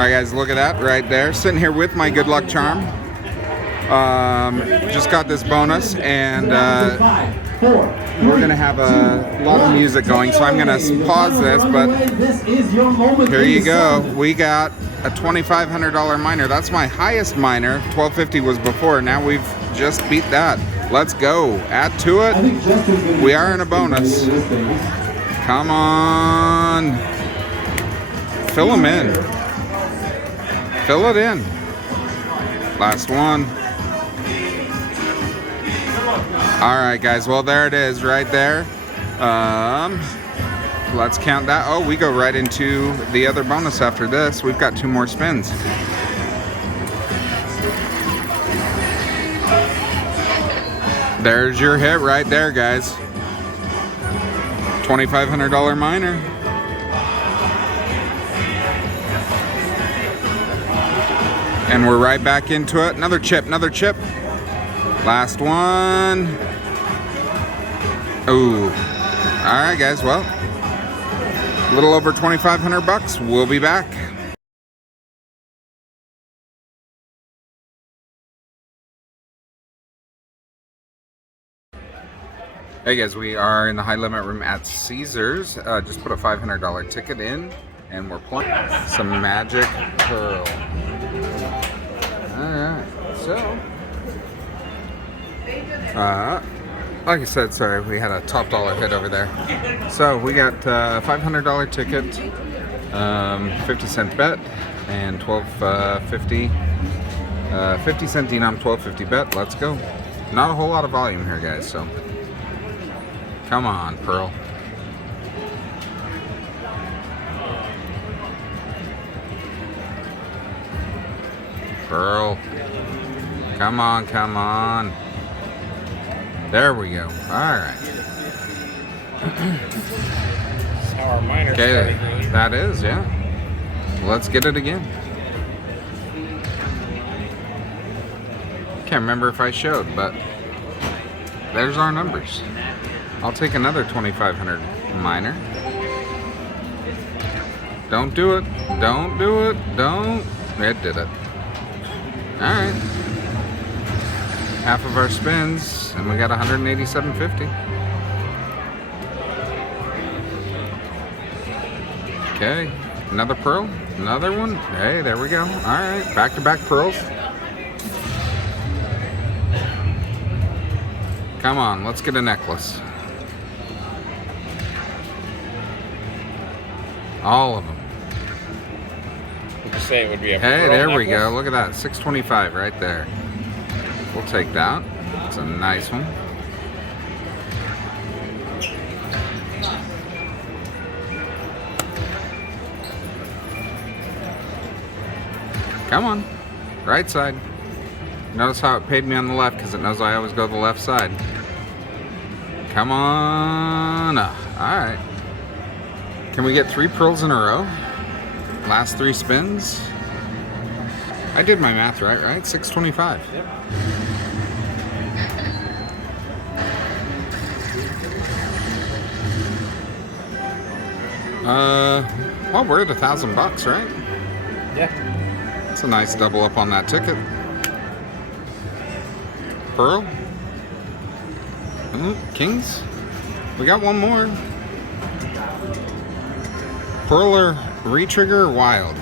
right, guys, look at that right there. Sitting here with my good luck charm. Just got this bonus, and we're gonna have a lot of music going, so I'm gonna pause this, but here you go. We got a $2,500 miner. That's my highest miner. 1250 was before. Now we've just beat that. Let's go. Add to it. We are in a bonus. Come on. Fill them in. Fill it in. Last one. All right, guys. Well, there it is right there. Let's count that. Oh, we go right into the other bonus after this. We've got 2 more spins. There's your hit right there, guys. $2,500 miner. And we're right back into it. Another chip, another chip. Last one. Ooh. All right, guys. Well, a little over 2,500 bucks. We'll be back. Hey guys, we are in the high limit room at Caesars. Just put a $500 ticket in, and we're playing some Magic Pearl. Alright, so like I said, sorry, we had a top dollar hit over there. So we got a $500 ticket, 50-cent bet, and 12.50, 50-cent denom, 12.50 bet. Let's go. Not a whole lot of volume here, guys, so come on, Pearl. Pearl. Come on, come on. There we go. Alright. Okay, that is, yeah. Let's get it again. Can't remember if I showed, but there's our numbers. I'll take another 2,500 miner. Don't do it. Don't do it. Don't. It did it. Alright. Half of our spins, and we got 187.50. Okay. Another pearl. Another one. Hey, there we go. Alright. Back-to-back pearls. Come on. Let's get a necklace. All of them. Would you say it would be a Hey, there necklace? we go. Look at that. 625 right there. We'll take that. It's a nice one. Come on. Right side. Notice how it paid me on the left because it knows I always go to the left side. Come on. Alright. Can we get 3 pearls in a row? Last 3 spins? I did my math right? 625. Yep. Well, we're at $1,000, right? Yeah. It's a nice double up on that ticket. Pearl? Kings? We got one more. Pearl or retrigger or wild?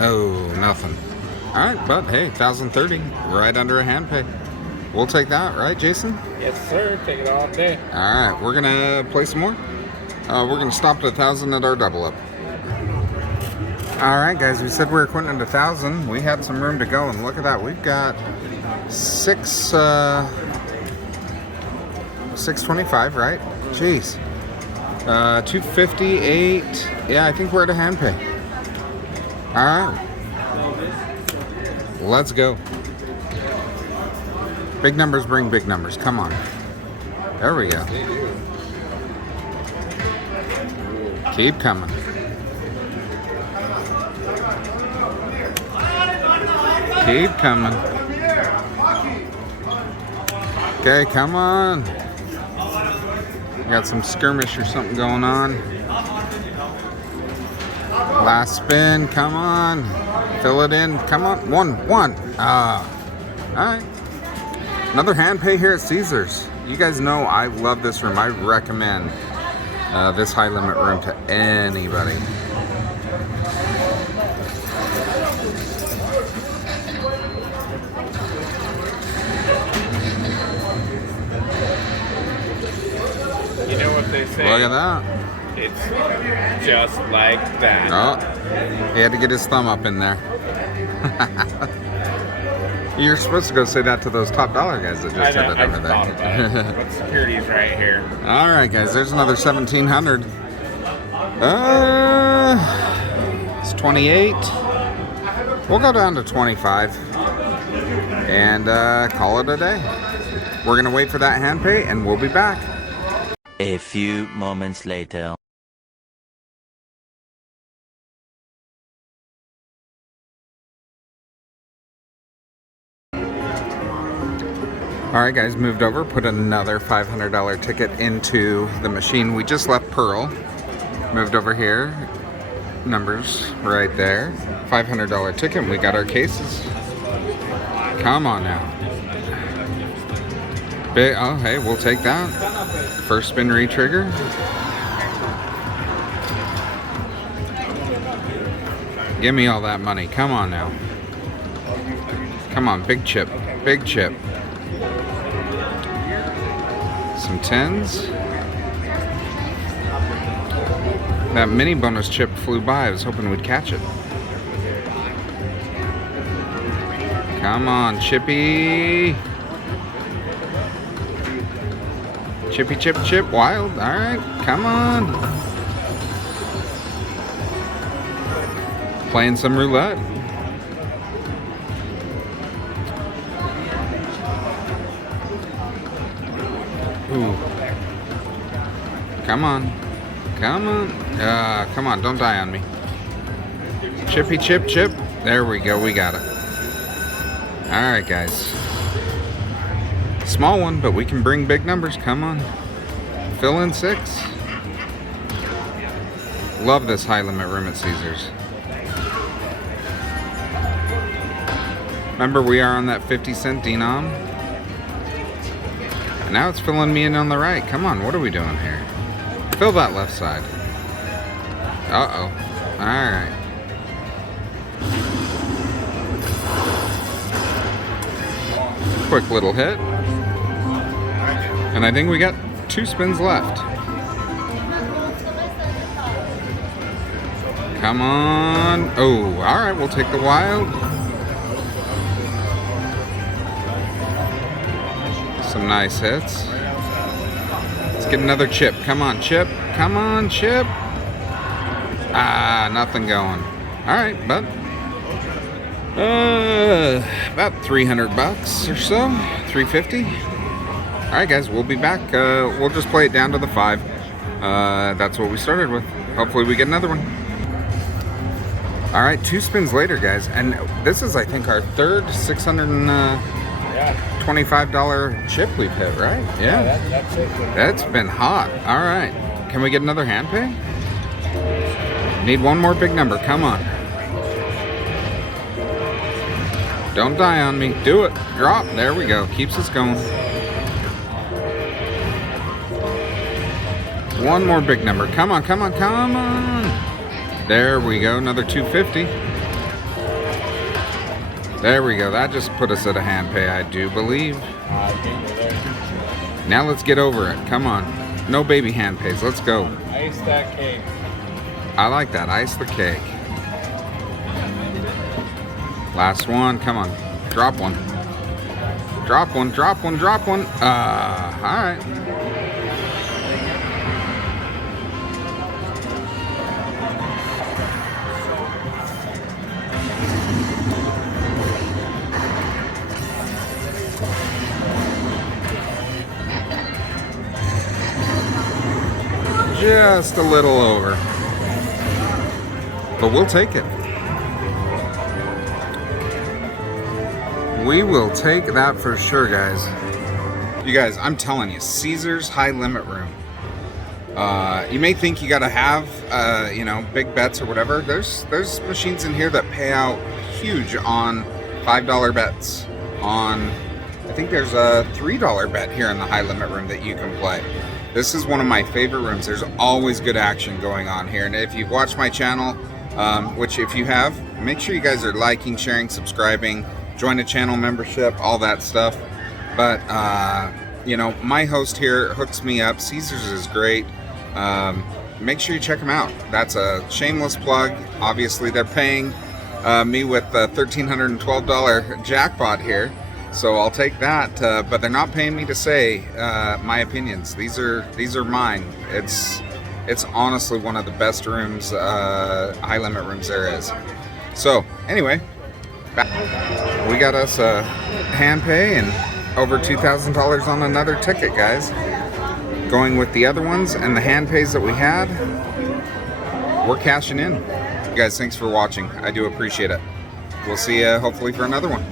Oh, nothing. Alright, but hey, 1,030. Right under a hand pay. We'll take that, right, Jason? Yes, sir. Take it all day. Alright, we're gonna play some more. We're gonna stop at 1,000 at our double up. Alright, guys, we said we were quitting at 1,000. We had some room to go, and look at that. We've got 625, right? Jeez. 258. Yeah, I think we're at a hand pay. Alright. Let's go. Big numbers bring big numbers. Come on. There we go. Keep coming. Keep coming. Okay, come on. got some skirmish or something going on. Last spin, come on. Fill it in, come on. One. All right. Another hand pay here at Caesars. You guys know I love this room. I recommend this high limit room to anybody. You know what they say? Look at that. It's just like that. Oh, he had to get his thumb up in there. You're supposed to go say that to those top dollar guys that just said it over there. But security's right here. All right, guys. There's another 1,700. It's 28. We'll go down to 25 and call it a day. We're gonna wait for that hand pay, and we'll be back. A few moments later. Alright guys, moved over, put another $500 ticket into the machine. We just left Pearl. Moved over here. Numbers right there. $500 ticket, we got our cases. Come on now. Oh, hey, we'll take that. First spin re-trigger. Give me all that money. Come on now. Come on, big chip. Big chip. Some 10s. That mini bonus chip flew by. I was hoping we'd catch it. Come on, Chippy. Chippy, chip, chip, wild. All right, come on. Playing some roulette. Ooh. Come on. Come on. Come on, don't die on me. Chippy, chip, chip. There we go, we got it. All right, guys. Small one, but we can bring big numbers. Come on. Fill in 6. Love this high limit room at Caesars. Remember, we are on that 50-cent denom. And now it's filling me in on the right. Come on, what are we doing here? Fill that left side. Uh-oh. All right. Quick little hit. And I think we got 2 spins left. Come on. Oh, all right, we'll take the wild. Some nice hits. Let's get another chip. Come on, chip. Come on, chip. Ah, nothing going. All right, but about 300 bucks or so, 350. All right, guys, we'll be back. We'll just play it down to the 5. That's what we started with. Hopefully we get another one. All right, 2 spins later, guys, and this is, I think, our third $625 chip we've hit, right? Yeah. That's it. That's been hot. All right. Can we get another hand pay? Need one more big number. Come on. Don't die on me. Do it. Drop. There we go. Keeps us going. One more big number. Come on, come on, come on. There we go. Another 250. There we go. That just put us at a hand pay, I do believe. Now let's get over it. Come on. No baby hand pays. Let's go. Ice that cake. I like that. Ice the cake. Last one. Come on. Drop one. Drop one. Drop one. Drop one. All right. Just a little over. But we'll take it. We will take that for sure, guys. You guys, I'm telling you, Caesars High Limit Room. You may think you gotta have, you know, big bets or whatever. There's machines in here that pay out huge on $5 bets. On, I think there's a $3 bet here in the high limit room that you can play. This is one of my favorite rooms. There's always good action going on here. And if you've watched my channel, which if you have, make sure you guys are liking, sharing, subscribing, join a channel membership, all that stuff. But, you know, my host here hooks me up. Caesars is great. Make sure you check them out. That's a shameless plug. Obviously, they're paying me with the $1,312 jackpot here. So I'll take that, but they're not paying me to say my opinions. These are mine. It's honestly one of the best rooms, high limit rooms there is. So anyway, we got us a hand pay and over $2,000 on another ticket, guys. Going with the other ones and the hand pays that we had, we're cashing in. You guys, thanks for watching. I do appreciate it. We'll see you hopefully for another one.